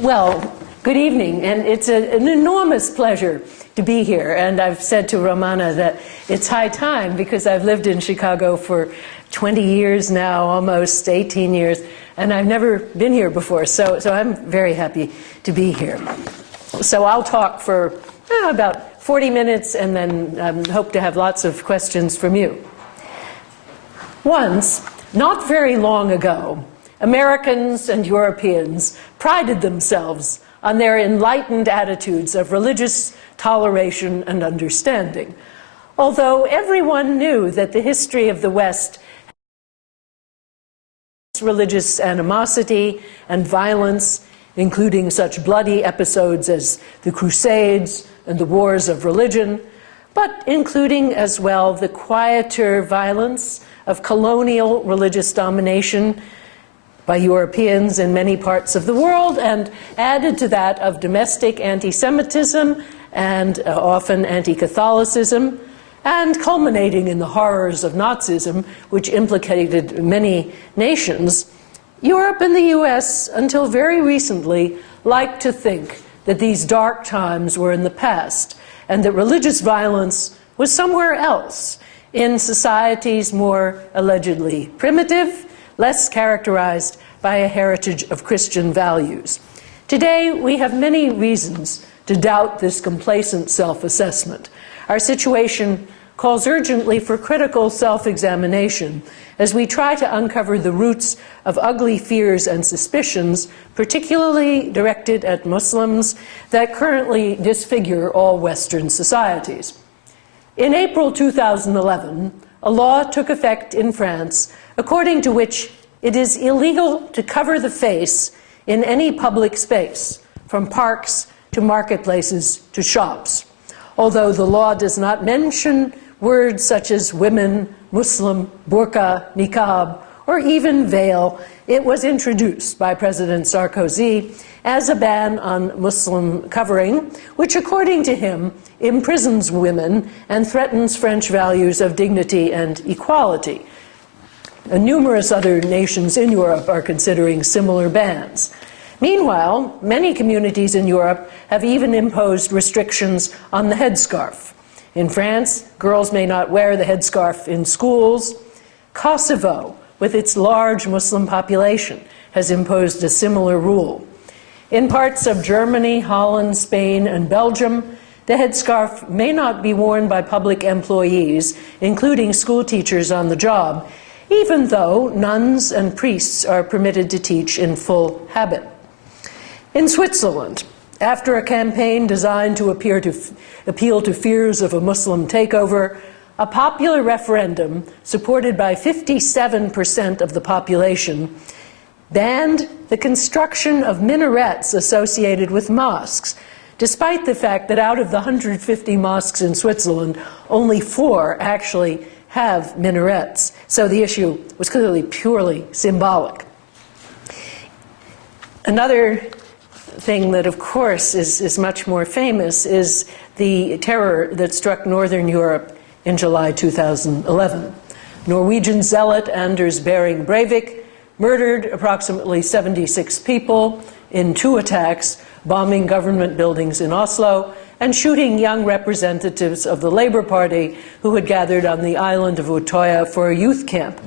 Well, good evening, and it's an enormous pleasure to be here. And I've said to Romana that it's high time, because I've lived in Chicago for 20 years now, almost 18 years, and I've never been here before, so I'm very happy to be here. So I'll talk for about 40 minutes and then hope to have lots of questions from you. Once, not very long ago, Americans and Europeans prided themselves on their enlightened attitudes of religious toleration and understanding, although everyone knew that the history of the West has religious animosity and violence, including such bloody episodes as the Crusades and the wars of religion, but including as well the quieter violence of colonial religious domination by Europeans in many parts of the world, and added to that of domestic anti-Semitism and often anti-Catholicism, and culminating in the horrors of Nazism, which implicated many nations. Europe and the US, until very recently, liked to think that these dark times were in the past, and that religious violence was somewhere else, in societies more allegedly primitive, less characterized by a heritage of Christian values. Today, we have many reasons to doubt this complacent self-assessment. Our situation calls urgently for critical self-examination as we try to uncover the roots of ugly fears and suspicions, particularly directed at Muslims, that currently disfigure all Western societies. In April 2011, a law took effect in France according to which it is illegal to cover the face in any public space, from parks to marketplaces to shops. Although the law does not mention words such as women, Muslim, burqa, niqab, or even veil, it was introduced by President Sarkozy as a ban on Muslim covering, which, according to him, imprisons women and threatens French values of dignity and equality. Numerous other nations in Europe are considering similar bans. Meanwhile, many communities in Europe have even imposed restrictions on the headscarf. In France, girls may not wear the headscarf in schools. Kosovo, with its large Muslim population, has imposed a similar rule. In parts of Germany, Holland, Spain, and Belgium, the headscarf may not be worn by public employees, including school teachers on the job, even though nuns and priests are permitted to teach in full habit. In Switzerland, after a campaign designed to appeal to fears of a Muslim takeover, a popular referendum supported by 57% of the population banned the construction of minarets associated with mosques, despite the fact that out of the 150 mosques in Switzerland, only 4 actually have minarets. So the issue was clearly purely symbolic. Another thing that, of course, is much more famous is the terror that struck Northern Europe in July 2011. Norwegian zealot Anders Behring Breivik murdered approximately 76 people in 2 attacks, bombing government buildings in Oslo and shooting young representatives of the Labour Party who had gathered on the island of Utøya for a youth camp.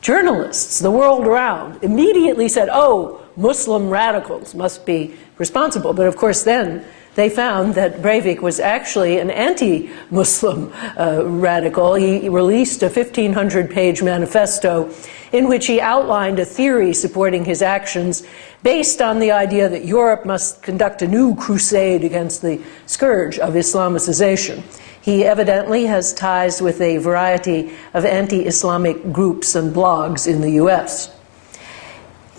Journalists the world around immediately said, oh, Muslim radicals must be responsible. But of course then they found that Breivik was actually an anti-Muslim radical. He released a 1,500-page manifesto in which he outlined a theory supporting his actions based on the idea that Europe must conduct a new crusade against the scourge of Islamicization. He evidently has ties with a variety of anti-Islamic groups and blogs in the US.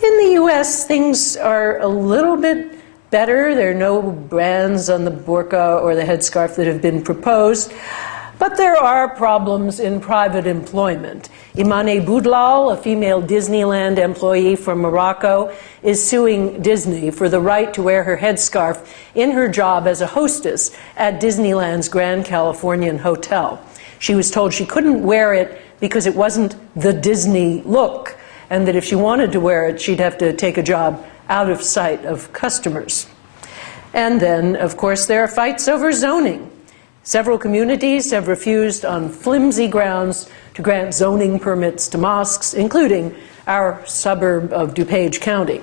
In the US, things are a little bit better. There are no bans on the burqa or the headscarf that have been proposed, but there are problems in private employment. Imane Boudlal, a female Disneyland employee from Morocco, is suing Disney for the right to wear her headscarf in her job as a hostess at Disneyland's Grand Californian Hotel. She was told she couldn't wear it because it wasn't the Disney look, and that if she wanted to wear it, she'd have to take a job out of sight of customers. And then, of course, there are fights over zoning. Several communities have refused on flimsy grounds to grant zoning permits to mosques, including our suburb of DuPage County.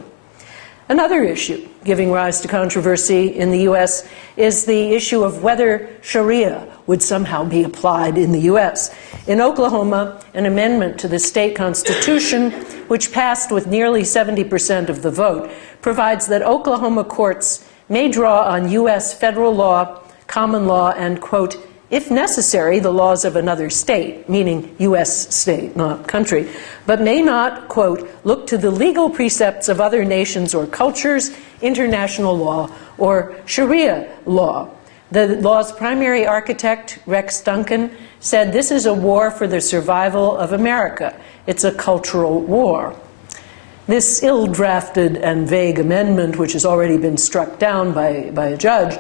Another issue giving rise to controversy in the U.S. is the issue of whether Sharia would somehow be applied in the U.S. In Oklahoma, an amendment to the state constitution, which passed with nearly 70% of the vote, provides that Oklahoma courts may draw on U.S. federal law, common law, and, quote, if necessary, the laws of another state, meaning U.S. state, not country, but may not, quote, look to the legal precepts of other nations or cultures, international law, or Sharia law. The law's primary architect, Rex Duncan, said this is a war for the survival of America. It's a cultural war. This ill-drafted and vague amendment, which has already been struck down by a judge,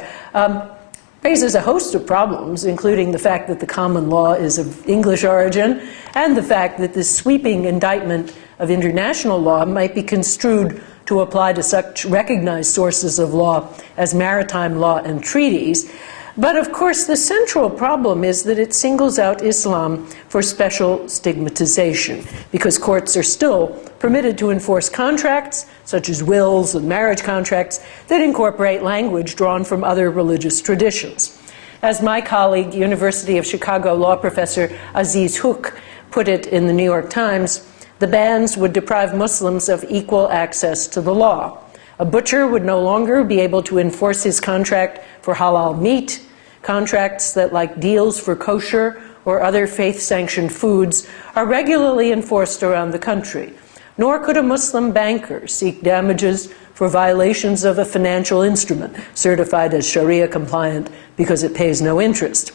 raises a host of problems, including the fact that the common law is of English origin, and the fact that this sweeping indictment of international law might be construed to apply to such recognized sources of law as maritime law and treaties. But of course, the central problem is that it singles out Islam for special stigmatization, because courts are still permitted to enforce contracts, such as wills and marriage contracts, that incorporate language drawn from other religious traditions. As my colleague, University of Chicago law professor Aziz Hook, put it in the New York Times, the bans would deprive Muslims of equal access to the law. A butcher would no longer be able to enforce his contract for halal meat. Contracts that, like deals for kosher or other faith-sanctioned foods, are regularly enforced around the country. Nor could a Muslim banker seek damages for violations of a financial instrument certified as Sharia compliant because it pays no interest.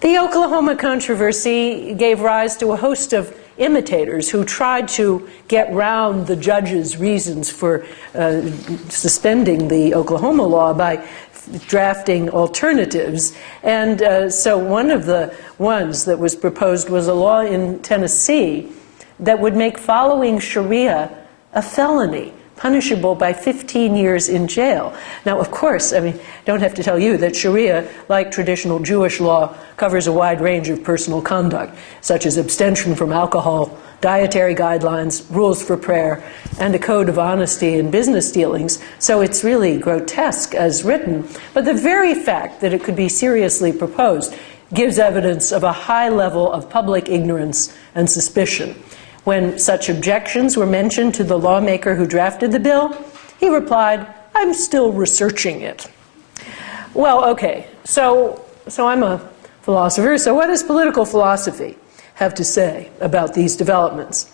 The Oklahoma controversy gave rise to a host of imitators who tried to get round the judge's reasons for suspending the Oklahoma law by drafting alternatives. And so one of the ones that was proposed was a law in Tennessee that would make following Sharia a felony, punishable by 15 years in jail. Now, of course, I mean, don't have to tell you that Sharia, like traditional Jewish law, covers a wide range of personal conduct, such as abstention from alcohol, dietary guidelines, rules for prayer, and a code of honesty in business dealings. So it's really grotesque as written. But the very fact that it could be seriously proposed gives evidence of a high level of public ignorance and suspicion. When such objections were mentioned to the lawmaker who drafted the bill, he replied, "I'm still researching it." Well, okay, so I'm a philosopher, so what does political philosophy have to say about these developments?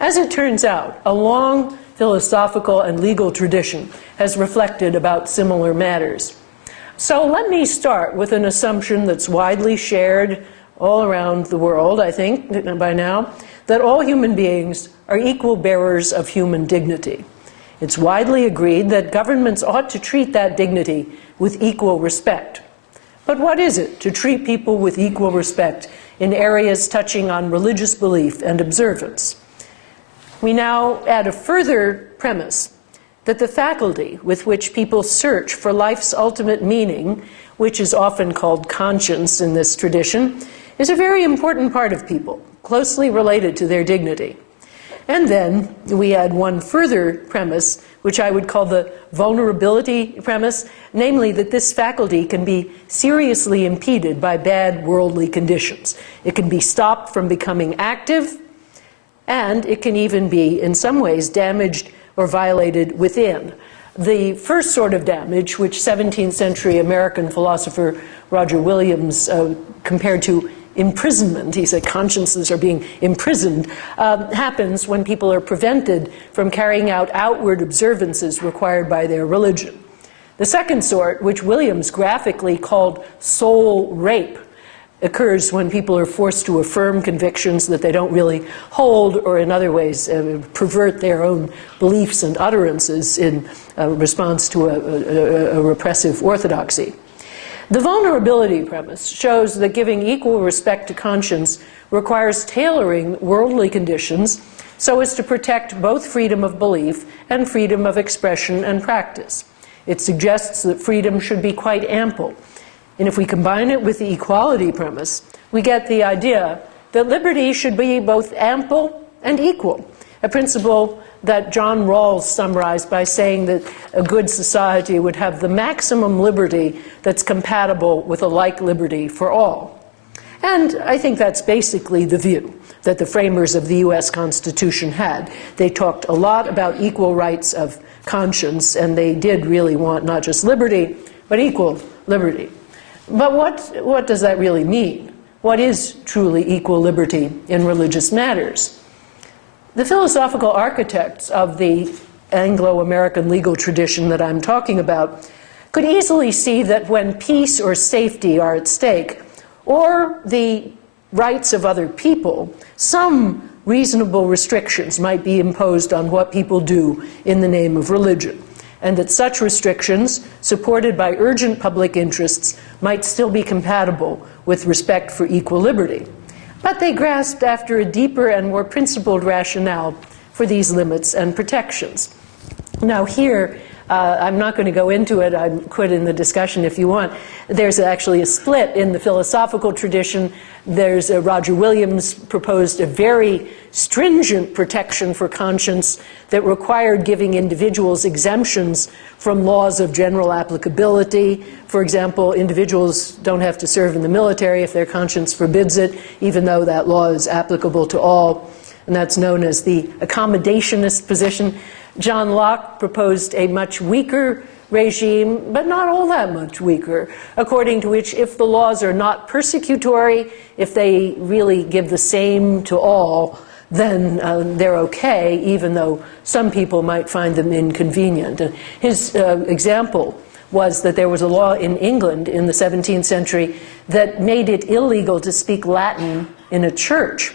As it turns out, a long philosophical and legal tradition has reflected about similar matters. So let me start with an assumption that's widely shared all around the world, I think, by now, that all human beings are equal bearers of human dignity. It's widely agreed that governments ought to treat that dignity with equal respect. But what is it to treat people with equal respect in areas touching on religious belief and observance? We now add a further premise that the faculty with which people search for life's ultimate meaning, which is often called conscience in this tradition, is a very important part of people, closely related to their dignity. And then we add one further premise, which I would call the vulnerability premise, namely that this faculty can be seriously impeded by bad worldly conditions. It can be stopped from becoming active, and it can even be, in some ways, damaged or violated within. The first sort of damage, which 17th century American philosopher Roger Williams compared to imprisonment, he said consciences are being imprisoned, happens when people are prevented from carrying out outward observances required by their religion. The second sort, which Williams graphically called soul rape, occurs when people are forced to affirm convictions that they don't really hold, or in other ways pervert their own beliefs and utterances in response to a repressive orthodoxy. The vulnerability premise shows that giving equal respect to conscience requires tailoring worldly conditions so as to protect both freedom of belief and freedom of expression and practice. It suggests that freedom should be quite ample. And if we combine it with the equality premise, we get the idea that liberty should be both ample and equal, a principle that John Rawls summarized by saying that a good society would have the maximum liberty that's compatible with a like liberty for all. And I think that's basically the view that the framers of the US Constitution had. They talked a lot about equal rights of conscience, and they did really want not just liberty, but equal liberty. But what does that really mean? What is truly equal liberty in religious matters? The philosophical architects of the Anglo-American legal tradition that I'm talking about could easily see that when peace or safety are at stake, or the rights of other people, some reasonable restrictions might be imposed on what people do in the name of religion, and that such restrictions, supported by urgent public interests, might still be compatible with respect for equal liberty. But they grasped after a deeper and more principled rationale for these limits and protections. Now here, I'm not going to go into it. I could in the discussion if you want. There's actually a split in the philosophical tradition. There's Roger Williams proposed a very stringent protection for conscience that required giving individuals exemptions from laws of general applicability. For example, individuals don't have to serve in the military if their conscience forbids it, even though that law is applicable to all. And that's known as the accommodationist position. John Locke proposed a much weaker regime, but not all that much weaker, according to which if the laws are not persecutory, if they really give the same to all, then they're okay, even though some people might find them inconvenient. And his example was that there was a law in England in the 17th century that made it illegal to speak Latin in a church,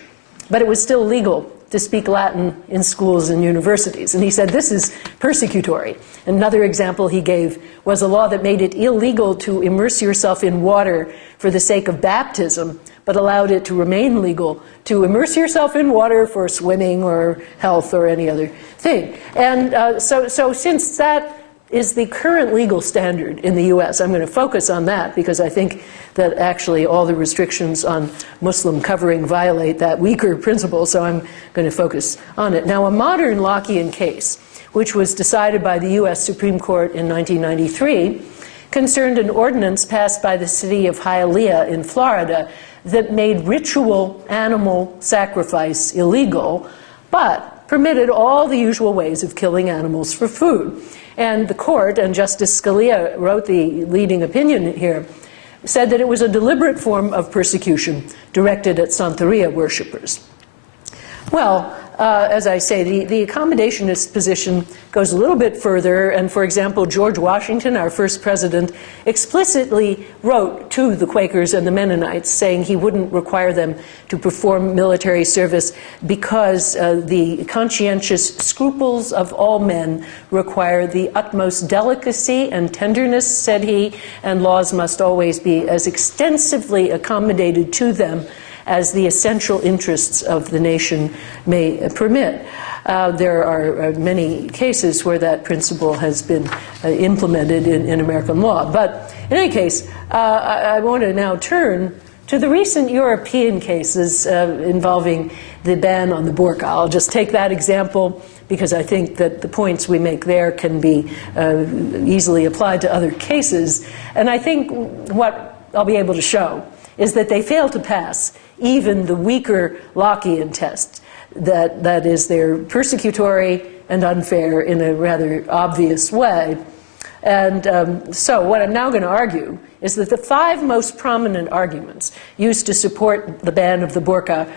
but it was still legal to speak Latin in schools and universities. And he said, this is persecutory. Another example he gave was a law that made it illegal to immerse yourself in water for the sake of baptism, but allowed it to remain legal to immerse yourself in water for swimming or health or any other thing. And so since that is the current legal standard in the US, I'm going to focus on that because I think that actually all the restrictions on Muslim covering violate that weaker principle, so I'm going to focus on it. Now, a modern Lockean case, which was decided by the US Supreme Court in 1993, concerned an ordinance passed by the city of Hialeah in Florida that made ritual animal sacrifice illegal, but permitted all the usual ways of killing animals for food. And the court, and Justice Scalia wrote the leading opinion here, said that it was a deliberate form of persecution directed at Santeria worshippers. Well, as I say, the accommodationist position goes a little bit further, and for example, George Washington, our first president, explicitly wrote to the Quakers and the Mennonites saying he wouldn't require them to perform military service because the conscientious scruples of all men require the utmost delicacy and tenderness, said he, and laws must always be as extensively accommodated to them as the essential interests of the nation may permit. There are many cases where that principle has been implemented in American law. But in any case, I want to now turn to the recent European cases involving the ban on the burqa. I'll just take that example because I think that the points we make there can be easily applied to other cases. And I think what I'll be able to show is that they fail to pass even the weaker Lockean test, that is, they're persecutory and unfair in a rather obvious way. And so what I'm now going to argue is that the 5 most prominent arguments used to support the ban of the burqa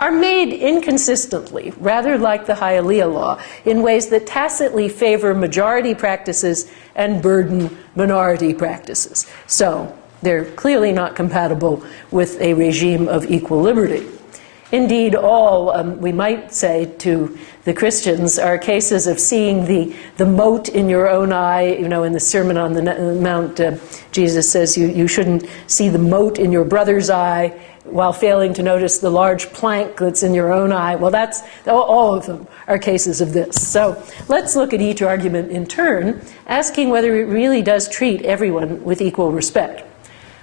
are made inconsistently, rather like the Hialeah law, in ways that tacitly favor majority practices and burden minority practices. So they're clearly not compatible with a regime of equal liberty. Indeed, all, we might say to the Christians, are cases of seeing the mote in your own eye. You know, in the Sermon on the Mount, Jesus says you shouldn't see the mote in your brother's eye while failing to notice the large plank that's in your own eye. Well, that's, all of them are cases of this. So let's look at each argument in turn, asking whether it really does treat everyone with equal respect.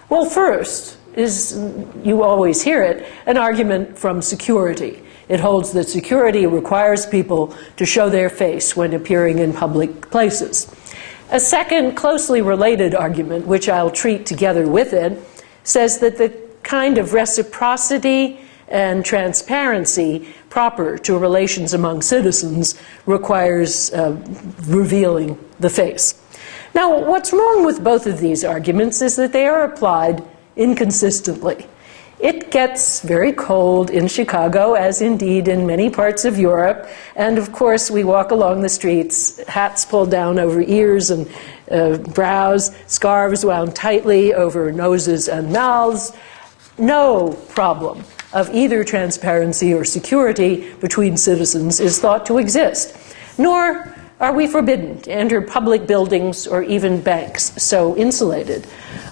Well, first is, you always hear it, an argument from security. It holds that security requires people to show their face when appearing in public places. A second closely related argument, which I'll treat together with it, says that the kind of reciprocity and transparency proper to relations among citizens requires revealing the face. Now, what's wrong with both of these arguments is that they are applied inconsistently. It gets very cold in Chicago, as indeed in many parts of Europe, and of course we walk along the streets, hats pulled down over ears and brows, scarves wound tightly over noses and mouths. No problem of either transparency or security between citizens is thought to exist, nor are we forbidden to enter public buildings or even banks so insulated.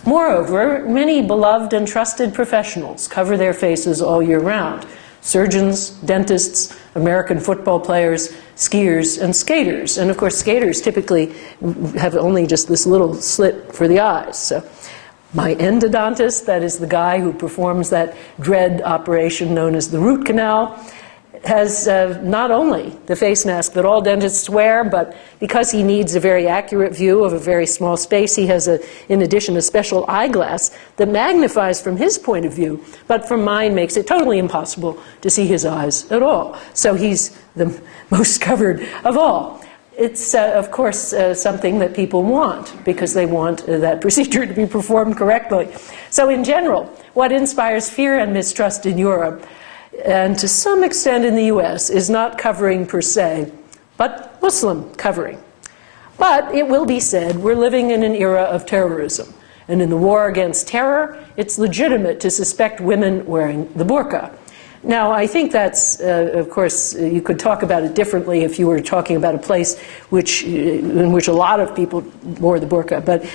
Moreover, many beloved and trusted professionals cover their faces all year round. Surgeons, dentists, American football players, skiers, and skaters. And of course, skaters typically have only just this little slit for the eyes. So my endodontist, that is the guy who performs that dread operation known as the root canal, has not only the face mask that all dentists wear, but because he needs a very accurate view of a very small space, he has, in addition, a special eyeglass that magnifies from his point of view, but from mine makes it totally impossible to see his eyes at all. So he's the most covered of all. It's, of course, something that people want, because they want that procedure to be performed correctly. So in general, what inspires fear and mistrust in Europe, and to some extent in the US, is not covering per se, but Muslim covering. But it will be said, we're living in an era of terrorism. And in the war against terror, it's legitimate to suspect women wearing the burqa. Now, I think that's, of course, you could talk about it differently if you were talking about a place in which a lot of people wore the burqa. But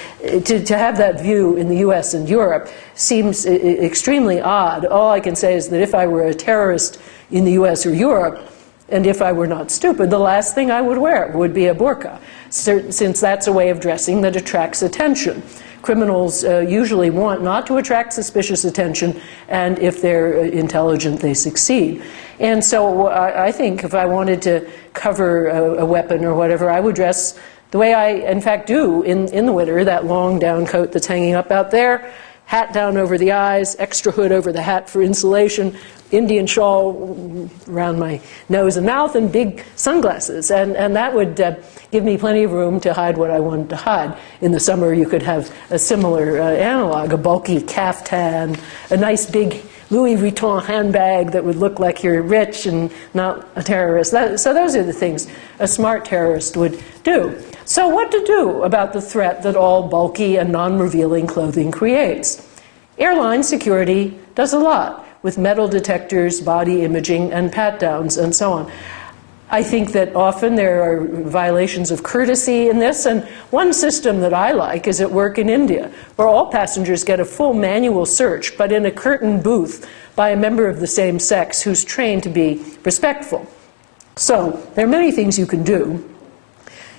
to have that view in the US and Europe seems extremely odd. All I can say is that if I were a terrorist in the US or Europe, and if I were not stupid, the last thing I would wear would be a burqa, since that's a way of dressing that attracts attention. Criminals usually want not to attract suspicious attention, and if they're intelligent, they succeed. And so I think if I wanted to cover a weapon or whatever, I would dress the way I, in fact, do in the winter, that long down coat that's hanging up out there, hat down over the eyes, extra hood over the hat for insulation, Indian shawl around my nose and mouth, and big sunglasses. And that would give me plenty of room to hide what I wanted to hide. In the summer, you could have a similar analog, a bulky caftan, a nice big Louis Vuitton handbag that would look like you're rich and not a terrorist. So those are the things a smart terrorist would do. So what to do about the threat that all bulky and non-revealing clothing creates? Airline security does a lot with metal detectors, body imaging, and pat-downs, and so on. I think that often there are violations of courtesy in this, and one system that I like is at work in India, where all passengers get a full manual search, but in a curtained booth by a member of the same sex who's trained to be respectful. So there are many things you can do.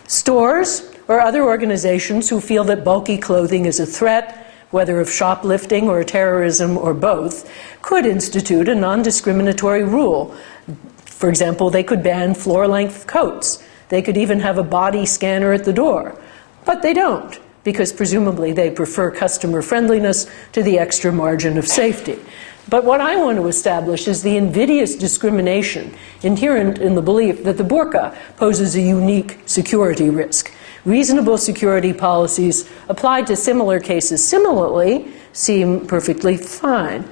Stores or other organizations who feel that bulky clothing is a threat, whether of shoplifting or terrorism or both, could institute a non-discriminatory rule. For example, they could ban floor-length coats. They could even have a body scanner at the door. But they don't, because presumably they prefer customer friendliness to the extra margin of safety. But what I want to establish is the invidious discrimination inherent in the belief that the burqa poses a unique security risk. Reasonable security policies applied to similar cases similarly seem perfectly fine.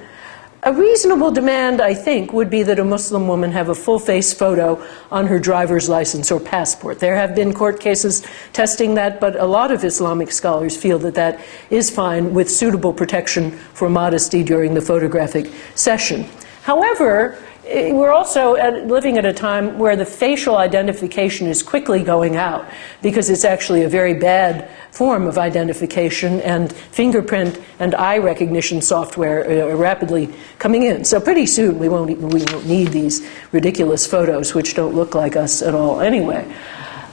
A reasonable demand, I think, would be that a Muslim woman have a full-face photo on her driver's license or passport. There have been court cases testing that, but a lot of Islamic scholars feel that that is fine with suitable protection for modesty during the photographic session. However, we're also living at a time where the facial identification is quickly going out because it's actually a very bad form of identification, and fingerprint and eye recognition software are rapidly coming in. So pretty soon we won't need these ridiculous photos which don't look like us at all anyway.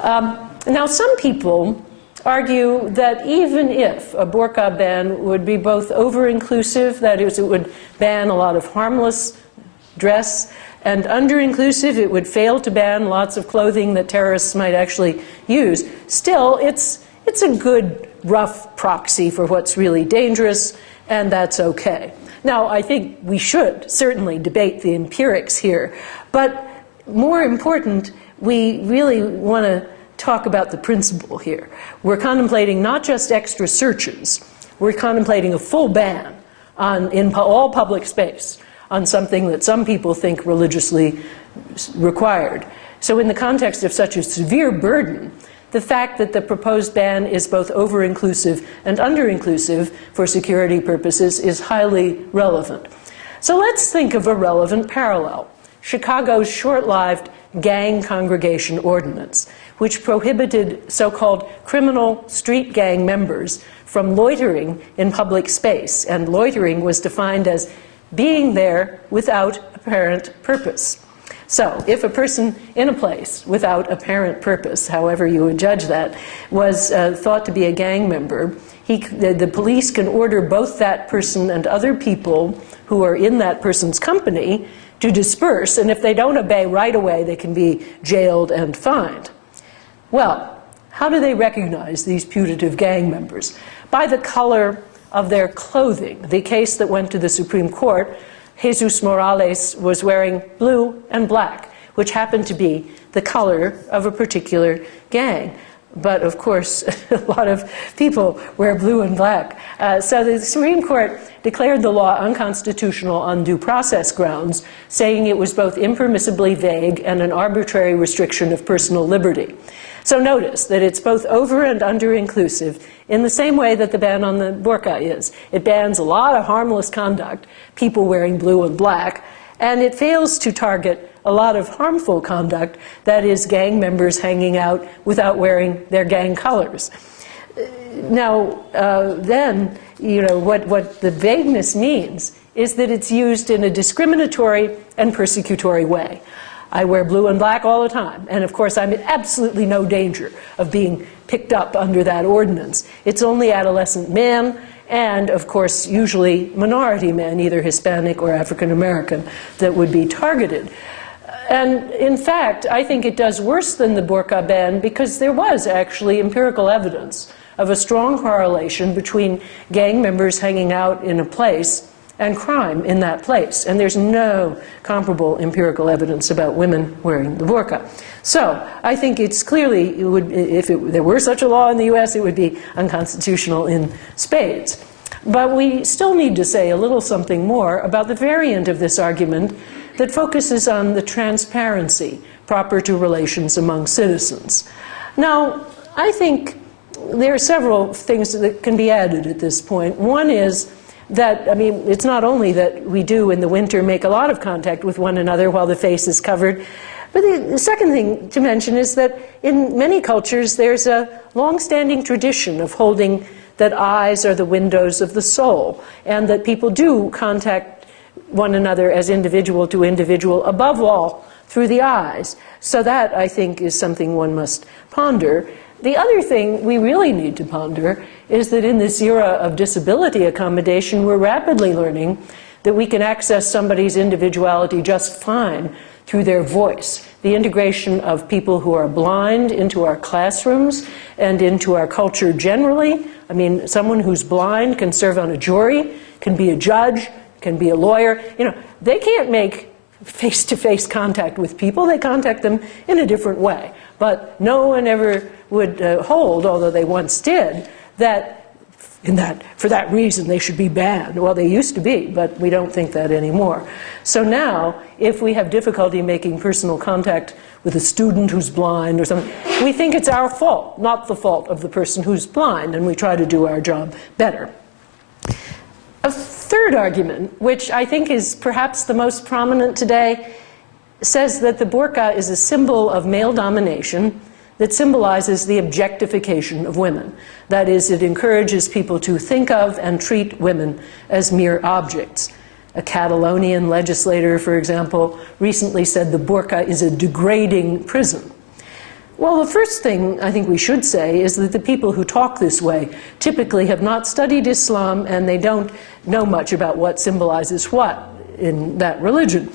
Now some people argue that even if a burqa ban would be both over-inclusive, that is, it would ban a lot of harmless dress, and under-inclusive, it would fail to ban lots of clothing that terrorists might actually use, still, it's a good rough proxy for what's really dangerous, and that's okay. Now, I think we should certainly debate the empirics here, but more important, we really want to talk about the principle here. We're contemplating not just extra searches, we're contemplating a full ban in all public space on something that some people think religiously required. So in the context of such a severe burden, the fact that the proposed ban is both over-inclusive and under-inclusive for security purposes is highly relevant. So let's think of a relevant parallel. Chicago's short-lived gang congregation ordinance, which prohibited so-called criminal street gang members from loitering in public space, and loitering was defined as being there without apparent purpose. So if a person in a place without apparent purpose, however you would judge that, was thought to be a gang member, the police can order both that person and other people who are in that person's company to disperse, and if they don't obey right away, they can be jailed and fined. Well, how do they recognize these putative gang members? By the color of their clothing. The case that went to the Supreme Court, Jesus Morales was wearing blue and black, which happened to be the color of a particular gang. But of course, a lot of people wear blue and black. So the Supreme Court declared the law unconstitutional on due process grounds, saying it was both impermissibly vague and an arbitrary restriction of personal liberty. So notice that it's both over and under inclusive in the same way that the ban on the burqa is. It bans a lot of harmless conduct, people wearing blue and black, and it fails to target a lot of harmful conduct, that is, gang members hanging out without wearing their gang colors. Now, then, you know, what the vagueness means is that it's used in a discriminatory and persecutory way. I wear blue and black all the time, and of course I'm in absolutely no danger of being picked up under that ordinance. It's only adolescent men, and of course usually minority men, either Hispanic or African American, that would be targeted. And in fact, I think it does worse than the burqa ban because there was actually empirical evidence of a strong correlation between gang members hanging out in a place and crime in that place. And there's no comparable empirical evidence about women wearing the burqa. So I think it's clearly, it would, if there were such a law in the US, it would be unconstitutional in spades. But we still need to say a little something more about the variant of this argument that focuses on the transparency proper to relations among citizens. Now, I think there are several things that can be added at this point. One is that, I mean, it's not only that we do in the winter make a lot of contact with one another while the face is covered, but the second thing to mention is that in many cultures there's a long-standing tradition of holding that eyes are the windows of the soul, and that people do contact one another as individual to individual, above all through the eyes. So that, I think, is something one must ponder. The other thing we really need to ponder is that in this era of disability accommodation, we're rapidly learning that we can access somebody's individuality just fine through their voice. The integration of people who are blind into our classrooms and into our culture generally. I mean, someone who's blind can serve on a jury, can be a judge, can be a lawyer. You know, they can't make face-to-face contact with people. They contact them in a different way. But no one ever would hold, although they once did, that for that reason they should be banned. Well, they used to be, but we don't think that anymore. So now, if we have difficulty making personal contact with a student who's blind or something, we think it's our fault, not the fault of the person who's blind, and we try to do our job better. A third argument, which I think is perhaps the most prominent today, says that the burqa is a symbol of male domination that symbolizes the objectification of women. That is, it encourages people to think of and treat women as mere objects. A Catalonian legislator, for example, recently said the burqa is a degrading prison. Well, the first thing I think we should say is that the people who talk this way typically have not studied Islam, and they don't know much about what symbolizes what in that religion.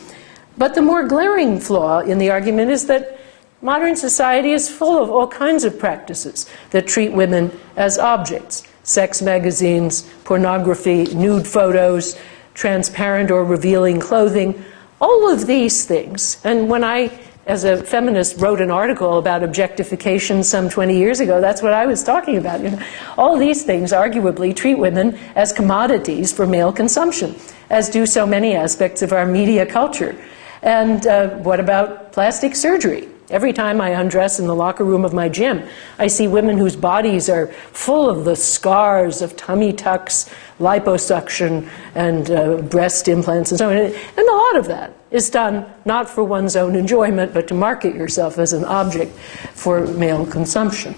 But the more glaring flaw in the argument is that modern society is full of all kinds of practices that treat women as objects. Sex magazines, pornography, nude photos, transparent or revealing clothing, all of these things. And when I, as a feminist, wrote an article about objectification some 20 years ago, that's what I was talking about. You know, all of these things arguably treat women as commodities for male consumption, as do so many aspects of our media culture. And what about plastic surgery? Every time I undress in the locker room of my gym, I see women whose bodies are full of the scars of tummy tucks, liposuction, and breast implants and so on. And a lot of that is done not for one's own enjoyment, but to market yourself as an object for male consumption.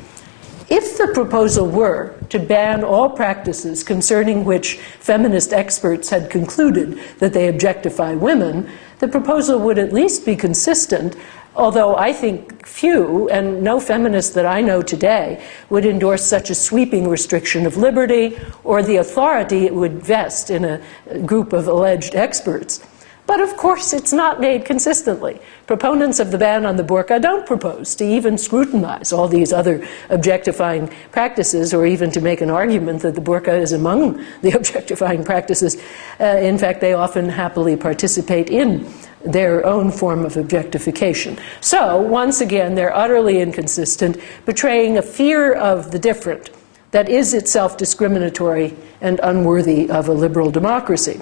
If the proposal were to ban all practices concerning which feminist experts had concluded that they objectify women, the proposal would at least be consistent, although I think few, and no feminist that I know today, would endorse such a sweeping restriction of liberty or the authority it would vest in a group of alleged experts. But of course, it's not made consistently. Proponents of the ban on the burqa don't propose to even scrutinize all these other objectifying practices, or even to make an argument that the burqa is among the objectifying practices. In fact, they often happily participate in their own form of objectification. So, once again, they're utterly inconsistent, betraying a fear of the different that is itself discriminatory and unworthy of a liberal democracy.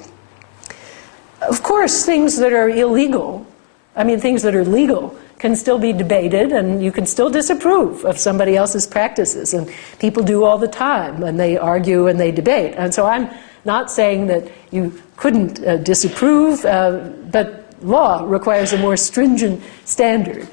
Of course, things that are illegal, things that are legal, can still be debated, and you can still disapprove of somebody else's practices, and people do all the time, and they argue and they debate. And so I'm not saying that you couldn't disapprove, but law requires a more stringent standard.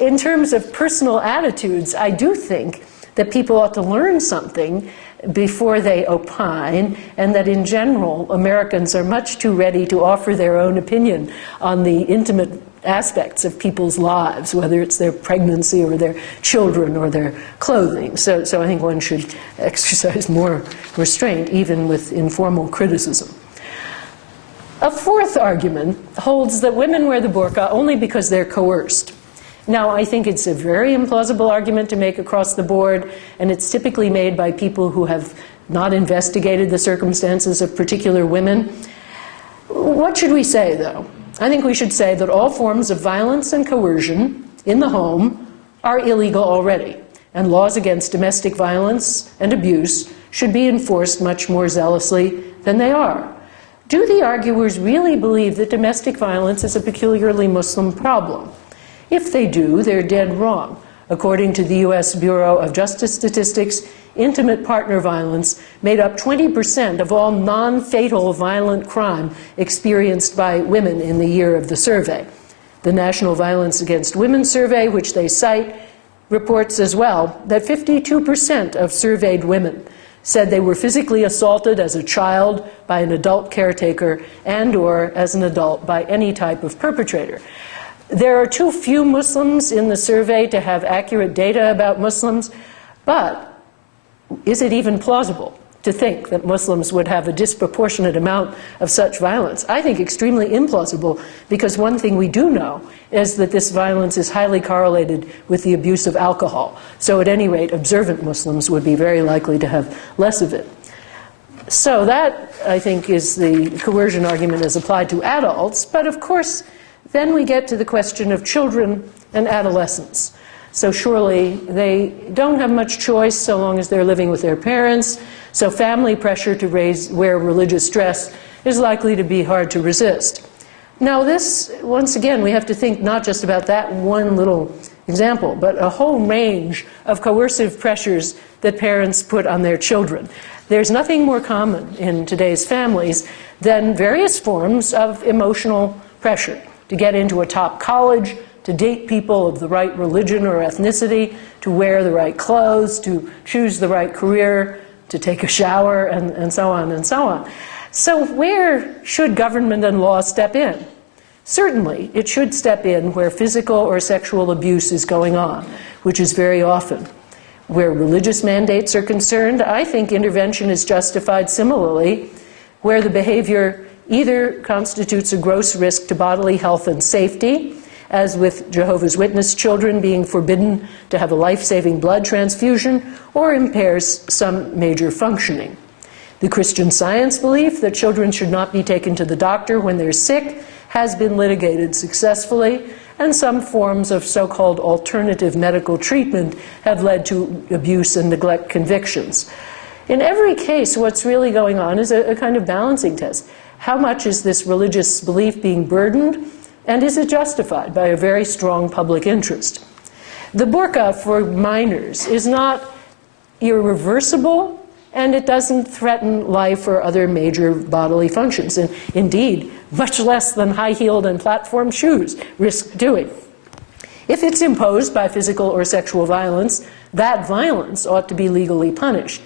In terms of personal attitudes, I do think that people ought to learn something before they opine, and that in general, Americans are much too ready to offer their own opinion on the intimate aspects of people's lives, whether it's their pregnancy or their children or their clothing. So I think one should exercise more restraint, even with informal criticism. A fourth argument holds that women wear the burqa only because they're coerced. Now, I think it's a very implausible argument to make across the board, and it's typically made by people who have not investigated the circumstances of particular women. What should we say, though? I think we should say that all forms of violence and coercion in the home are illegal already, and laws against domestic violence and abuse should be enforced much more zealously than they are. Do the arguers really believe that domestic violence is a peculiarly Muslim problem? If they do, they're dead wrong. According to the U.S. Bureau of Justice Statistics, intimate partner violence made up 20% of all non-fatal violent crime experienced by women in the year of the survey. The National Violence Against Women Survey, which they cite, reports as well that 52% of surveyed women said they were physically assaulted as a child by an adult caretaker and/or as an adult by any type of perpetrator. There are too few Muslims in the survey to have accurate data about Muslims, but is it even plausible to think that Muslims would have a disproportionate amount of such violence? I think extremely implausible, because one thing we do know is that this violence is highly correlated with the abuse of alcohol. So at any rate, observant Muslims would be very likely to have less of it. So that, I think, is the coercion argument as applied to adults, but of course, then we get to the question of children and adolescents. So surely they don't have much choice so long as they're living with their parents, so family pressure to wear religious dress is likely to be hard to resist. Now this, once again, we have to think not just about that one little example, but a whole range of coercive pressures that parents put on their children. There's nothing more common in today's families than various forms of emotional pressure. to get into a top college, to date people of the right religion or ethnicity, to wear the right clothes, to choose the right career, to take a shower, and so on and so on. So where should government and law step in? Certainly, it should step in where physical or sexual abuse is going on, which is very often. Where religious mandates are concerned, I think intervention is justified similarly, where the behavior either constitutes a gross risk to bodily health and safety, as with Jehovah's Witness children being forbidden to have a life-saving blood transfusion, or impairs some major functioning. The Christian Science belief that children should not be taken to the doctor when they're sick has been litigated successfully, and some forms of so-called alternative medical treatment have led to abuse and neglect convictions. In every case, what's really going on is a kind of balancing test. How much is this religious belief being burdened, and is it justified by a very strong public interest? The burqa for minors is not irreversible, and it doesn't threaten life or other major bodily functions, and indeed, much less than high-heeled and platform shoes risk doing. If it's imposed by physical or sexual violence, that violence ought to be legally punished.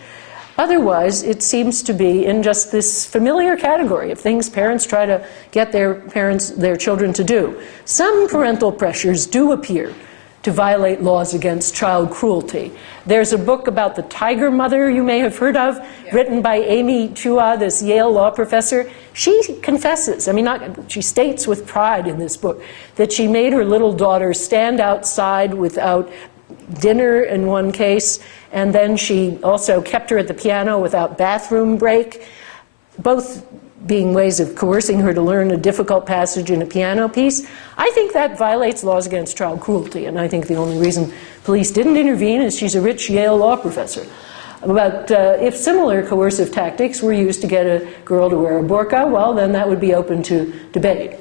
Otherwise, it seems to be in just this familiar category of things parents try to get their children to do. Some parental pressures do appear to violate laws against child cruelty. There's a book about the tiger mother you may have heard of, written by Amy Chua, this Yale law professor. She confesses, she states with pride in this book, that she made her little daughter stand outside without dinner in one case, and then she also kept her at the piano without bathroom break, both being ways of coercing her to learn a difficult passage in a piano piece. I think that violates laws against child cruelty, and I think the only reason police didn't intervene is she's a rich Yale law professor. But if similar coercive tactics were used to get a girl to wear a burqa, well, then that would be open to debate.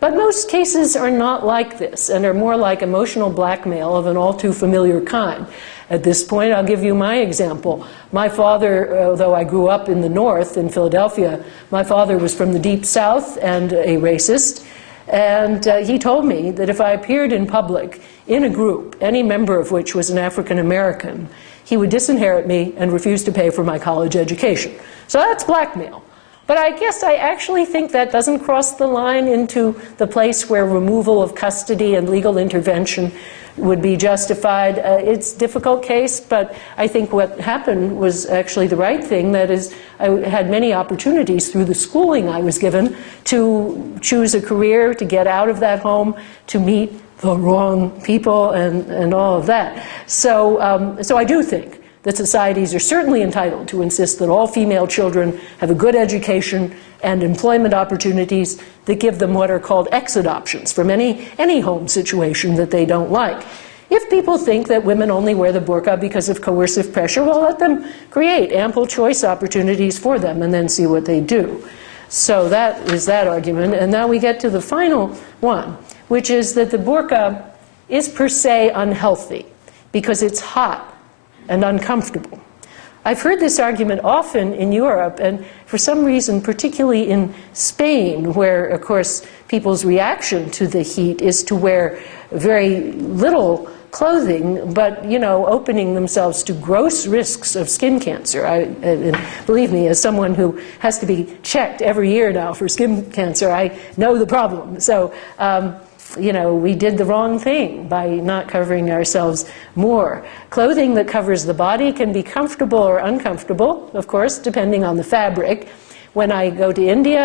But most cases are not like this, and are more like emotional blackmail of an all too familiar kind. At this point, I'll give you my example. My father, although I grew up in the North, in Philadelphia, my father was from the Deep South and a racist. And he told me that if I appeared in public in a group, any member of which was an African American, he would disinherit me and refuse to pay for my college education. So that's blackmail. But I guess I actually think that doesn't cross the line into the place where removal of custody and legal intervention would be justified. It's a difficult case, but I think what happened was actually the right thing. That is, I had many opportunities through the schooling I was given to choose a career, to get out of that home, to meet the wrong people, and all of that. So, so I do think that societies are certainly entitled to insist that all female children have a good education and employment opportunities that give them what are called exit options from any home situation that they don't like. If people think that women only wear the burqa because of coercive pressure, well, let them create ample choice opportunities for them and then see what they do. So that is that argument. And now we get to the final one, which is that the burqa is per se unhealthy because it's hot and uncomfortable. I've heard this argument often in Europe, and for some reason, particularly in Spain, where, of course, people's reaction to the heat is to wear very little clothing, but, opening themselves to gross risks of skin cancer. And believe me, as someone who has to be checked every year now for skin cancer, I know the problem. So, we did the wrong thing by not covering ourselves more. Clothing that covers the body can be comfortable or uncomfortable, of course, depending on the fabric. When I go to India,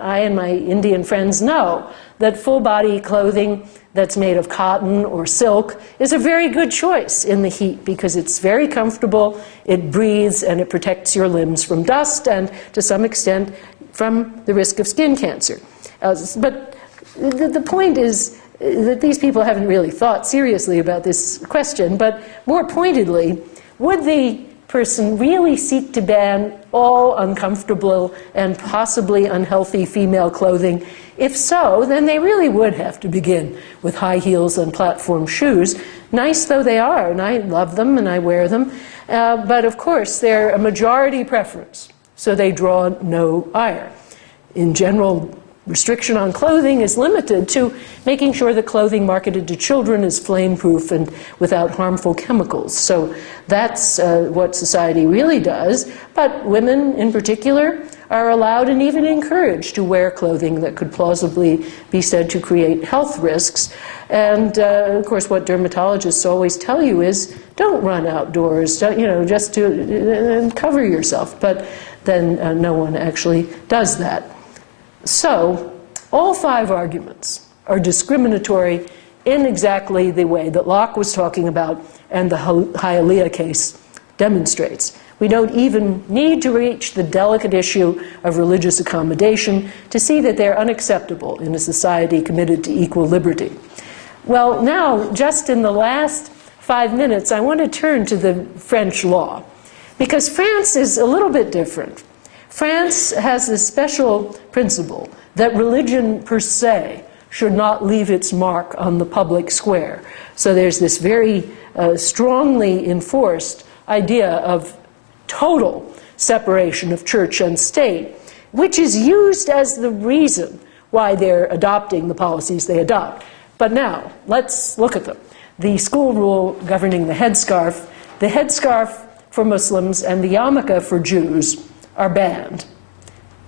I and my Indian friends know that full-body clothing that's made of cotton or silk is a very good choice in the heat because it's very comfortable, it breathes, and it protects your limbs from dust and, to some extent, from the risk of skin cancer. But the point is that these people haven't really thought seriously about this question, but more pointedly, would the person really seek to ban all uncomfortable and possibly unhealthy female clothing? If so, then they really would have to begin with high heels and platform shoes, nice though they are, and I love them and I wear them, but of course they're a majority preference, so they draw no ire. In general, restriction on clothing is limited to making sure that clothing marketed to children is flame-proof and without harmful chemicals. So that's what society really does. But women, in particular, are allowed and even encouraged to wear clothing that could plausibly be said to create health risks. And of course, what dermatologists always tell you is, don't run outdoors, don't, just cover yourself. But then no one actually does that. So all 5 arguments are discriminatory in exactly the way that Locke was talking about and the Hialeah case demonstrates. We don't even need to reach the delicate issue of religious accommodation to see that they're unacceptable in a society committed to equal liberty. Well, now, just in the last 5 minutes, I want to turn to the French law, because France is a little bit different. France has a special principle that religion per se should not leave its mark on the public square. So there's this very strongly enforced idea of total separation of church and state, which is used as the reason why they're adopting the policies they adopt. But now, let's look at them. The school rule governing the headscarf for Muslims and the yarmulke for Jews are banned,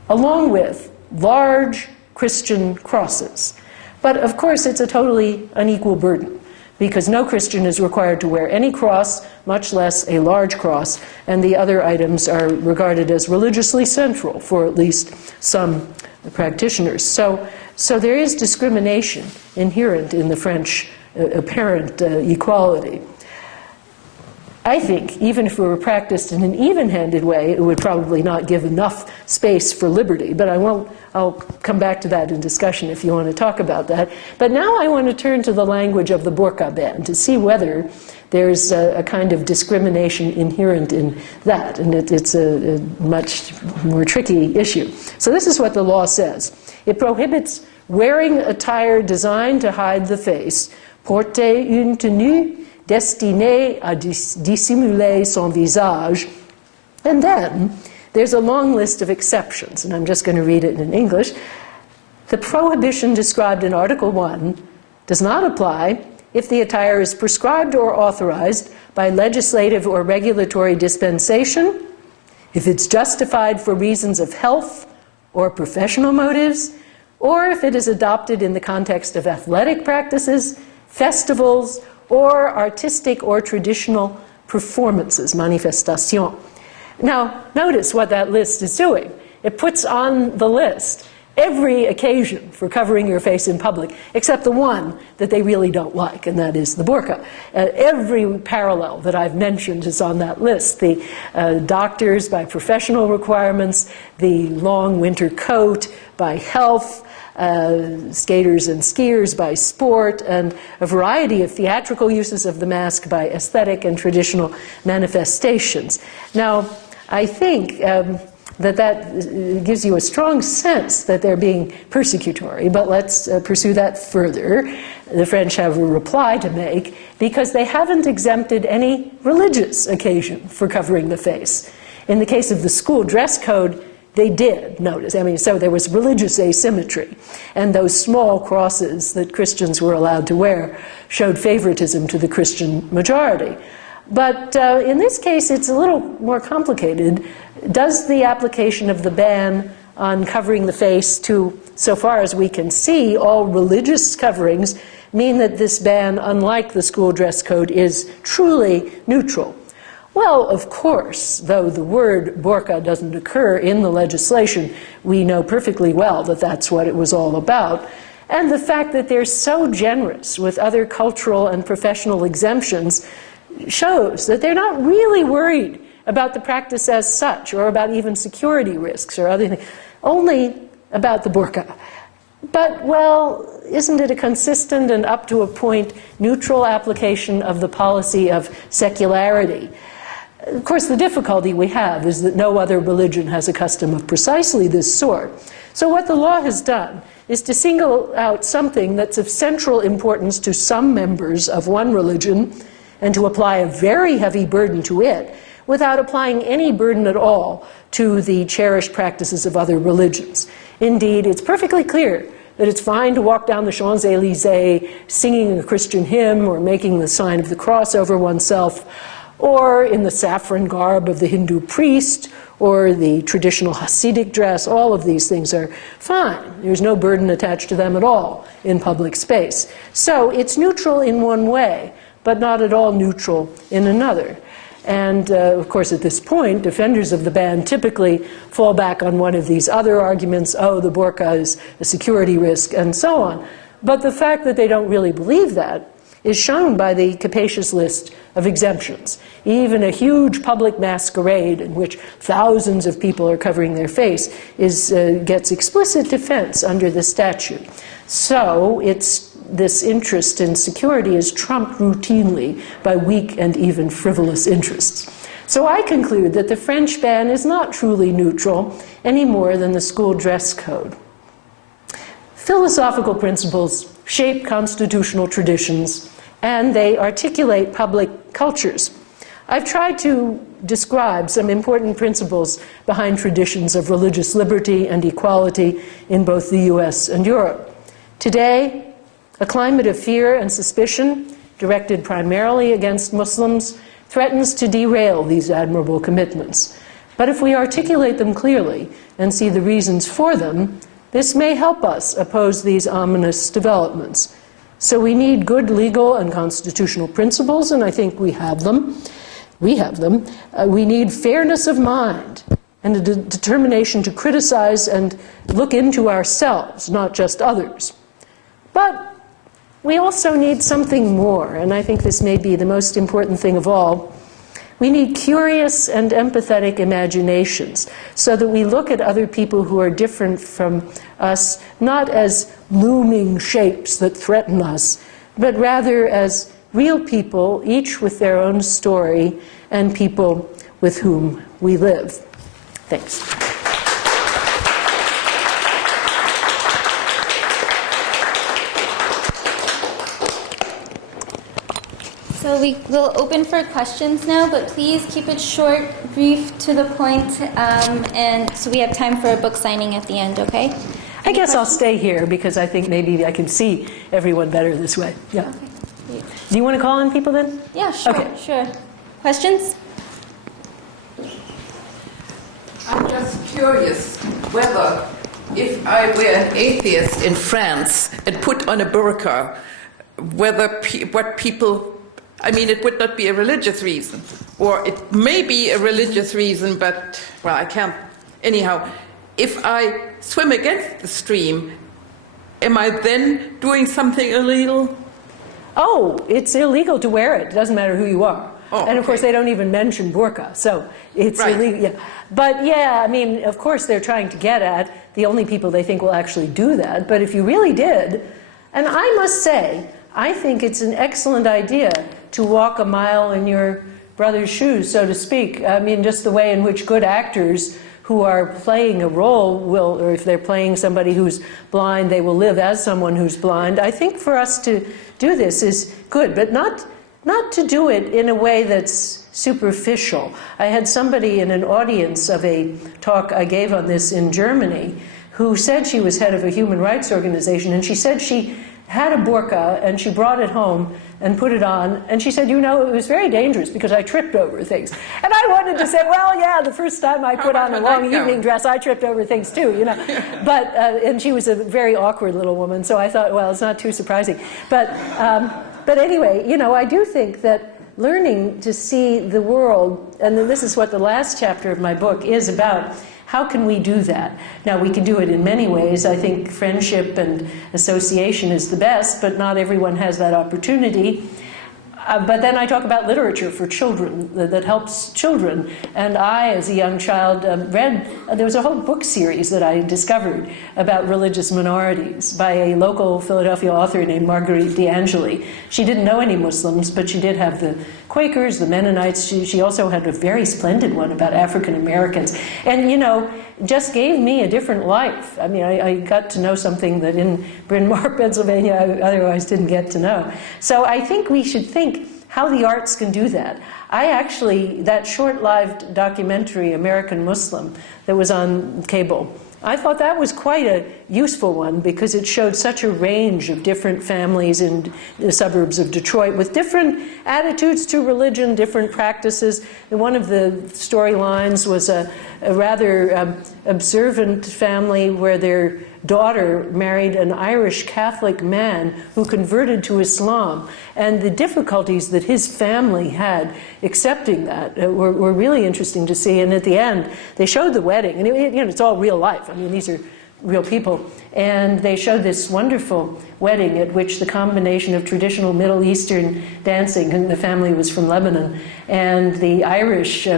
along with large Christian crosses. But of course, it's a totally unequal burden, because no Christian is required to wear any cross, much less a large cross, and the other items are regarded as religiously central for at least some practitioners. So there is discrimination inherent in the French apparent equality. I think even if it were practiced in an even-handed way, it would probably not give enough space for liberty. But I'll come back to that in discussion if you want to talk about that. But now I want to turn to the language of the burqa ban to see whether there's a kind of discrimination inherent in that. And it's a much more tricky issue. So this is what the law says. It prohibits wearing attire designed to hide the face, porter une tenue destinée à dissimuler son visage. And then there's a long list of exceptions, and I'm just going to read it in English. The prohibition described in Article 1 does not apply if the attire is prescribed or authorized by legislative or regulatory dispensation, if it's justified for reasons of health or professional motives, or if it is adopted in the context of athletic practices, festivals, or artistic or traditional performances, manifestation. Now, notice what that list is doing. It puts on the list every occasion for covering your face in public, except the one that they really don't like, and that is the burqa. Every parallel that I've mentioned is on that list. The doctors by professional requirements, the long winter coat by health, skaters and skiers by sport, and a variety of theatrical uses of the mask by aesthetic and traditional manifestations. Now, I think that gives you a strong sense that they're being persecutory, but let's pursue that further. The French have a reply to make because they haven't exempted any religious occasion for covering the face. In the case of the school dress code, they did notice. So there was religious asymmetry, and those small crosses that Christians were allowed to wear showed favoritism to the Christian majority. But in this case, it's a little more complicated. Does the application of the ban on covering the face to, so far as we can see, all religious coverings mean that this ban, unlike the school dress code, is truly neutral? Well, of course, though the word burqa doesn't occur in the legislation, we know perfectly well that that's what it was all about. And the fact that they're so generous with other cultural and professional exemptions shows that they're not really worried about the practice as such, or about even security risks or other things, only about the burqa. But, well, isn't it a consistent and up to a point neutral application of the policy of secularity? Of course, the difficulty we have is that no other religion has a custom of precisely this sort. So what the law has done is to single out something that's of central importance to some members of one religion and to apply a very heavy burden to it, without applying any burden at all to the cherished practices of other religions. Indeed, it's perfectly clear that it's fine to walk down the Champs-Élysées singing a Christian hymn or making the sign of the cross over oneself, or in the saffron garb of the Hindu priest, or the traditional Hasidic dress. All of these things are fine. There's no burden attached to them at all in public space. So it's neutral in one way, but not at all neutral in another. And of course, at this point, defenders of the ban typically fall back on one of these other arguments, oh, the burqa is a security risk, and so on. But the fact that they don't really believe that is shown by the capacious list of exemptions. Even a huge public masquerade in which thousands of people are covering their face gets explicit defense under the statute. So this interest in security is trumped routinely by weak and even frivolous interests. So I conclude that the French ban is not truly neutral any more than the school dress code. Philosophical principles shape constitutional traditions, and they articulate public cultures. I've tried to describe some important principles behind traditions of religious liberty and equality in both the US and Europe. Today, a climate of fear and suspicion, directed primarily against Muslims, threatens to derail these admirable commitments. But if we articulate them clearly and see the reasons for them, this may help us oppose these ominous developments. So we need good legal and constitutional principles, and I think we have them. We need fairness of mind and a determination to criticize and look into ourselves, not just others. But we also need something more, and I think this may be the most important thing of all. We need curious and empathetic imaginations so that we look at other people who are different from us, not as looming shapes that threaten us, but rather as real people, each with their own story, and people with whom we live. Thanks. So we will open for questions now, but please keep it short, brief, to the point, and so we have time for a book signing at the end, okay? I guess I'll stay here because I think maybe I can see everyone better this way. Yeah. Okay. Do you want to call on people then? Yeah, sure, Okay. Sure. Questions? I'm just curious whether if I were an atheist in France and put on a burqa, whether what people, I mean, it would not be a religious reason, or it may be a religious reason, but, well, I can't. Anyhow, if I swim against the stream, am I then doing something illegal? Oh, it's illegal to wear it. It doesn't matter who you are. Oh, and of course, okay. they don't even mention burqa, so it's Right. illegal. Yeah. But yeah, I mean, of course, they're trying to get at the only people they think will actually do that. But if you really did, and I must say, I think it's an excellent idea to walk a mile in your brother's shoes, so to speak. I mean, just the way in which good actors who are playing a role will, or if they're playing somebody who's blind, they will live as someone who's blind. I think for us to do this is good, but not to do it in a way that's superficial. I had somebody in an audience of a talk I gave on this in Germany who said she was head of a human rights organization, and she said she had a burqa and she brought it home and put it on, and she said, you know, it was very dangerous because I tripped over things. And I wanted to say, well, yeah, the first time I put on a long evening dress, I tripped over things too, you know. But, and she was a very awkward little woman, so I thought, well, it's not too surprising. But anyway, you know, I do think that learning to see the world, and this is what the last chapter of my book is about, how can we do that? Now, we can do it in many ways. I think friendship and association is the best, but not everyone has that opportunity. But then I talk about literature for children that helps children. And I, as a young child, read, there was a whole book series that I discovered about religious minorities by a local Philadelphia author named Marguerite D'Angeli. She didn't know any Muslims, but she did have the Quakers, the Mennonites. She also had a very splendid one about African Americans. And, you know, just gave me a different life. I mean, I got to know something that in Bryn Mawr, Pennsylvania, I otherwise didn't get to know. So I think we should think, how the arts can do that. I actually, that short-lived documentary, American Muslim, that was on cable, I thought that was quite a useful one because it showed such a range of different families in the suburbs of Detroit with different attitudes to religion, different practices. And one of the storylines was a rather observant family where their daughter married an Irish Catholic man who converted to Islam. And the difficulties that his family had accepting that were really interesting to see. And at the end, they showed the wedding. And it's all real life. I mean, these are real people. And they showed this wonderful wedding at which the combination of traditional Middle Eastern dancing, and the family was from Lebanon, and the Irish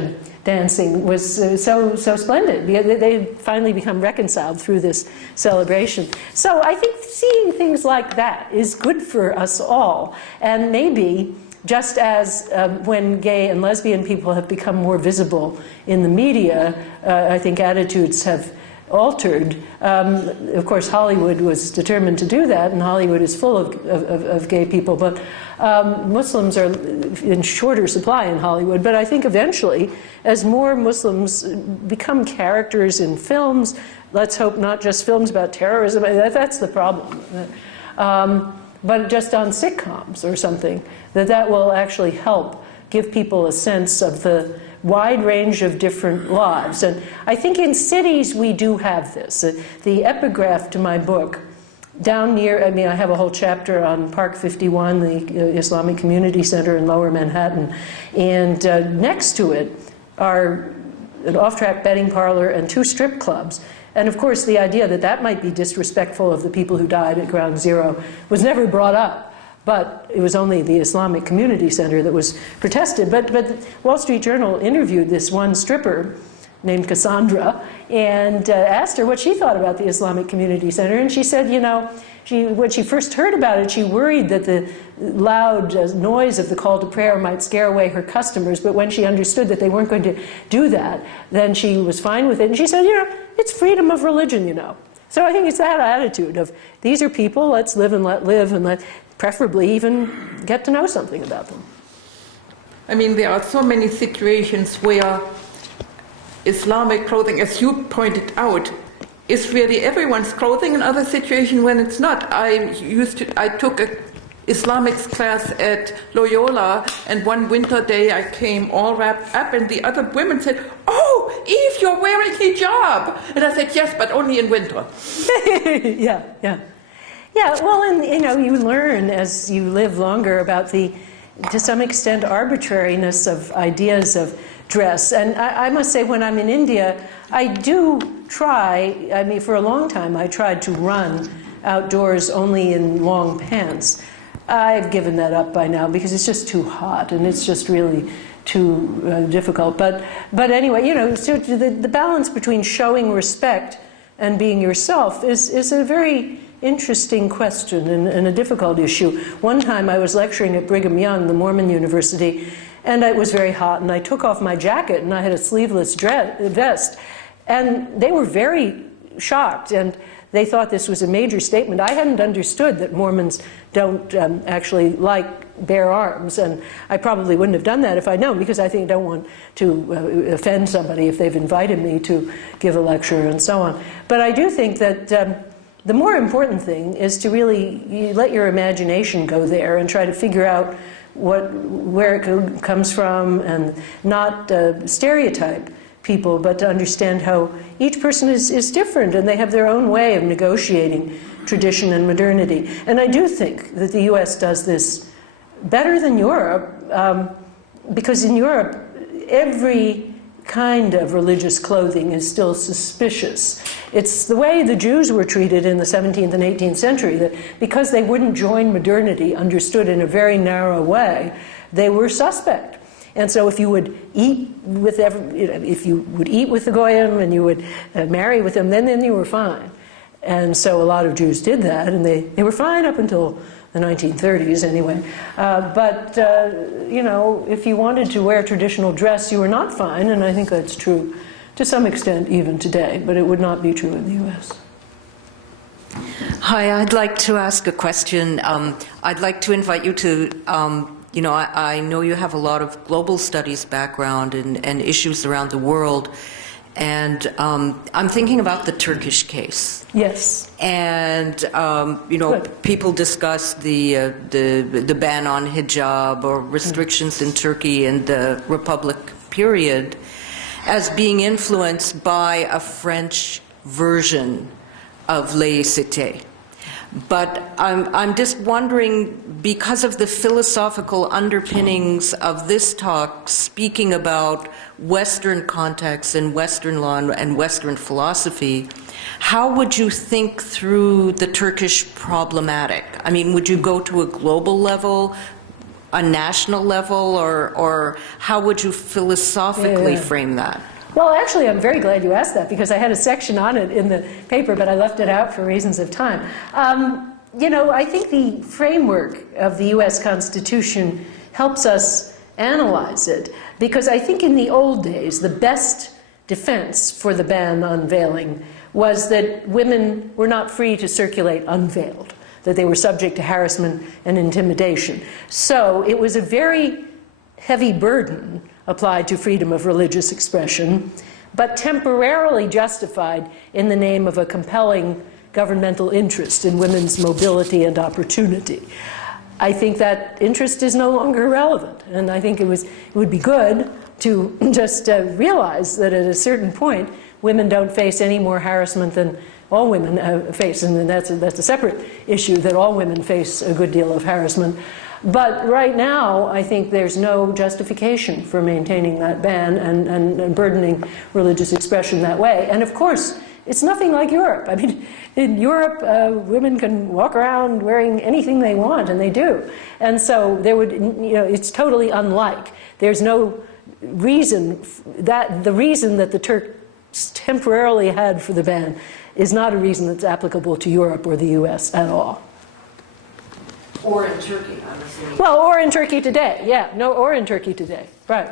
dancing was so splendid. They finally become reconciled through this celebration. So I think seeing things like that is good for us all. And maybe just as when gay and lesbian people have become more visible in the media, I think attitudes have altered. Of course, Hollywood was determined to do that, and Hollywood is full of gay people, but Muslims are in shorter supply in Hollywood. But I think eventually, as more Muslims become characters in films, let's hope not just films about terrorism, that's the problem, but just on sitcoms or something, that will actually help give people a sense of the wide range of different lives. And I think in cities we do have this. The epigraph to my book, down near, I have a whole chapter on Park 51, the Islamic Community Center in Lower Manhattan, and next to it are an off-track betting parlor and 2 strip clubs. And of course, the idea that that might be disrespectful of the people who died at Ground Zero was never brought up. But it was only the Islamic Community Center that was protested. But Wall Street Journal interviewed this one stripper named Cassandra and asked her what she thought about the Islamic Community Center. And she said, when she first heard about it, she worried that the loud noise of the call to prayer might scare away her customers. But when she understood that they weren't going to do that, then she was fine with it. And she said, it's freedom of religion, So I think it's that attitude of, these are people, let's live and let live, and let preferably even get to know something about them. I mean, there are so many situations where Islamic clothing, as you pointed out, is really everyone's clothing, and other situations when it's not. I took a Islamics class at Loyola, and one winter day I came all wrapped up, and the other women said, "Oh, Eve, you're wearing hijab." And I said, "Yes, but only in winter." Yeah, well, and you learn as you live longer about the, to some extent, arbitrariness of ideas of dress. And I must say, when I'm in India, I do try, for a long time, I tried to run outdoors only in long pants. I've given that up by now because it's just too hot and it's just really too difficult. But anyway, so the balance between showing respect and being yourself is a very interesting question and a difficult issue. One time I was lecturing at Brigham Young, the Mormon University, and it was very hot, and I took off my jacket and I had a sleeveless vest, and they were very shocked, and they thought this was a major statement. I hadn't understood that Mormons don't actually like bare arms, and I probably wouldn't have done that if I'd known, because I think I don't want to offend somebody if they've invited me to give a lecture and so on. But I do think that the more important thing is to really let your imagination go there and try to figure out where it comes from, and not stereotype people, but to understand how each person is different and they have their own way of negotiating tradition and modernity. And I do think that the US does this better than Europe, because in Europe, every kind of religious clothing is still suspicious. It's the way the Jews were treated in the 17th and 18th century, that because they wouldn't join modernity, understood in a very narrow way, they were suspect. And so if you would eat with the Goyim and you would marry with them, then you were fine. And so a lot of Jews did that, and they were fine up until the 1930s anyway. If you wanted to wear traditional dress, you were not fine, and I think that's true to some extent even today, but it would not be true in the US. Hi, I'd like to ask a question. I'd like to invite you to you know, I know you have a lot of global studies background and issues around the world, and I'm thinking about the Turkish case. Yes. And you know, Good. people discuss the ban on hijab or restrictions in Turkey in the Republic period as being influenced by a French version of laïcité. But I'm just wondering, because of the philosophical underpinnings of this talk, speaking about Western context and Western law and Western philosophy, how would you think through the Turkish problematic? I mean, would you go to a global level, a national level, or how would you philosophically frame that? Well, actually, I'm very glad you asked that, because I had a section on it in the paper, but I left it out for reasons of time. You know, I think the framework of the U.S. Constitution helps us analyze it, because I think in the old days, the best defense for the ban on veiling was that women were not free to circulate unveiled, that they were subject to harassment and intimidation. So it was a very heavy burden applied to freedom of religious expression, but temporarily justified in the name of a compelling governmental interest in women's mobility and opportunity. I think that interest is no longer relevant, and I think it would be good to just realize that at a certain point, women don't face any more harassment than all women face, and that's a separate issue, that all women face a good deal of harassment. But right now, I think there's no justification for maintaining that ban and burdening religious expression that way. And of course, it's nothing like Europe. I mean, in Europe, women can walk around wearing anything they want, and they do. And so there would, you know, it's totally unlike. There's no reason that the reason that the Turks temporarily had for the ban is not a reason that's applicable to Europe or the US at all. Or in Turkey, I'm assuming. Well, or in Turkey today, yeah. No, or in Turkey today, right.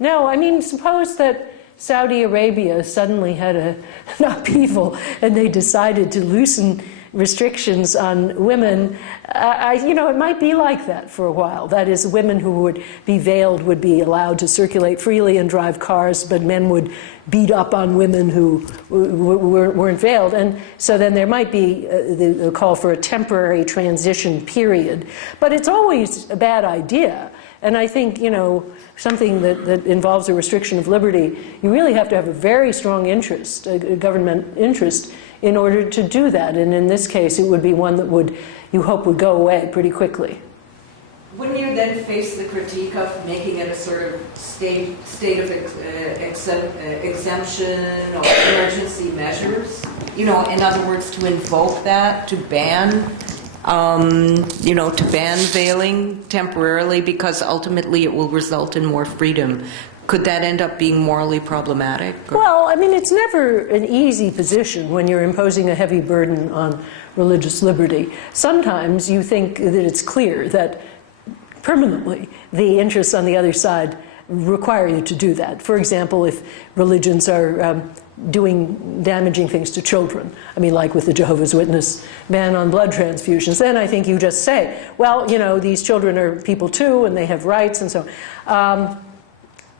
No, I mean, suppose that Saudi Arabia suddenly had an upheaval and they decided to loosen restrictions on women. You know, it might be like that for a while. That is, women who would be veiled would be allowed to circulate freely and drive cars, but men would beat up on women who weren't veiled. And so then there might be the call for a temporary transition period. But it's always a bad idea. And I think, you know, something that involves a restriction of liberty, you really have to have a very strong interest, a government interest, in order to do that. And in this case, it would be one that you hope would go away pretty quickly. Wouldn't you then face the critique of making it a sort of state of exemption or emergency measures? You know, in other words, to invoke that, to ban, you know, to ban veiling temporarily, because ultimately it will result in more freedom. Could that end up being morally problematic? Or? Well, I mean, it's never an easy position when you're imposing a heavy burden on religious liberty. Sometimes you think that it's clear that permanently the interests on the other side require you to do that. For example, if religions are doing damaging things to children, I mean, like with the Jehovah's Witness ban on blood transfusions, then I think you just say, well, you know, these children are people too, and they have rights, and so on.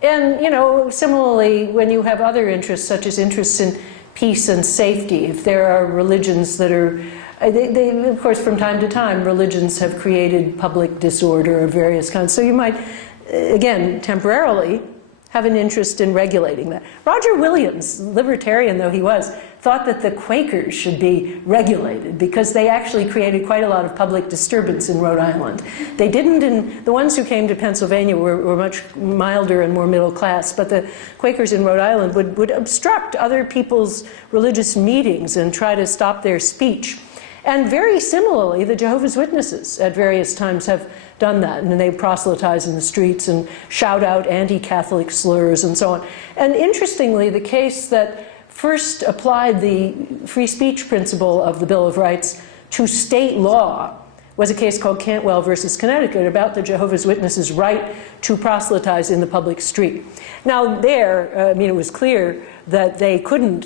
And, you know, similarly, when you have other interests, such as interests in peace and safety, if there are religions that are, of course, from time to time, religions have created public disorder of various kinds. So you might, again, temporarily have an interest in regulating that. Roger Williams, libertarian though he was, thought that the Quakers should be regulated because they actually created quite a lot of public disturbance in Rhode Island. They didn't, the ones who came to Pennsylvania were much milder and more middle class, but the Quakers in Rhode Island would obstruct other people's religious meetings and try to stop their speech. And very similarly, the Jehovah's Witnesses at various times have done that, and they proselytize in the streets and shout out anti-Catholic slurs and so on. And interestingly, the case that first applied the free speech principle of the Bill of Rights to state law was a case called Cantwell versus Connecticut about the Jehovah's Witnesses' right to proselytize in the public street. Now there, it was clear that they couldn't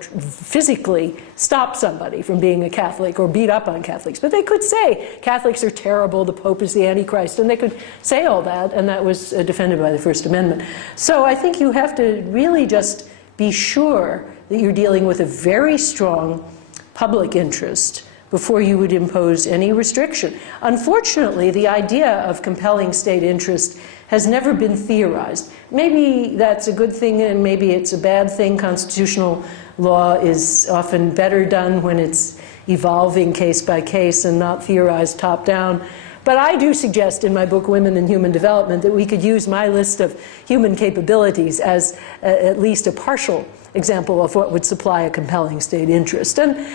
physically stop somebody from being a Catholic or beat up on Catholics, but they could say Catholics are terrible, the Pope is the Antichrist, and they could say all that, and that was defended by the First Amendment. So I think you have to really just be sure that you're dealing with a very strong public interest before you would impose any restriction. Unfortunately, the idea of compelling state interest has never been theorized. Maybe that's a good thing and maybe it's a bad thing. Constitutional law is often better done when it's evolving case by case and not theorized top down. But I do suggest in my book, Women in Human Development, that we could use my list of human capabilities as at least a partial example of what would supply a compelling state interest. And,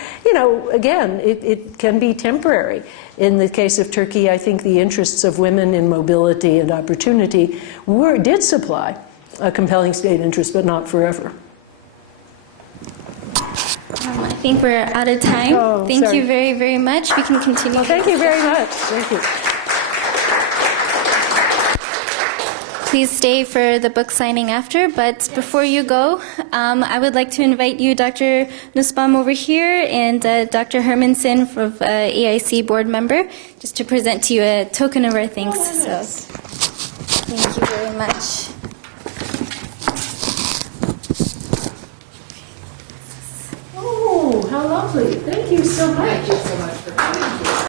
again, it can be temporary. In the case of Turkey, I think the interests of women in mobility and opportunity did supply a compelling state interest, but not forever. I think we're out of time. Oh, Thank sorry. you very, very much. We can continue. Well, thank you very much. Thank you. Please stay for the book signing after, but before you go, I would like to invite you, Dr. Nussbaum, over here, and Dr. Hermanson, AIC board member, just to present to you a token of our thanks. So, thank you very much. Oh, how lovely. Thank you so much. Thank you so much for coming.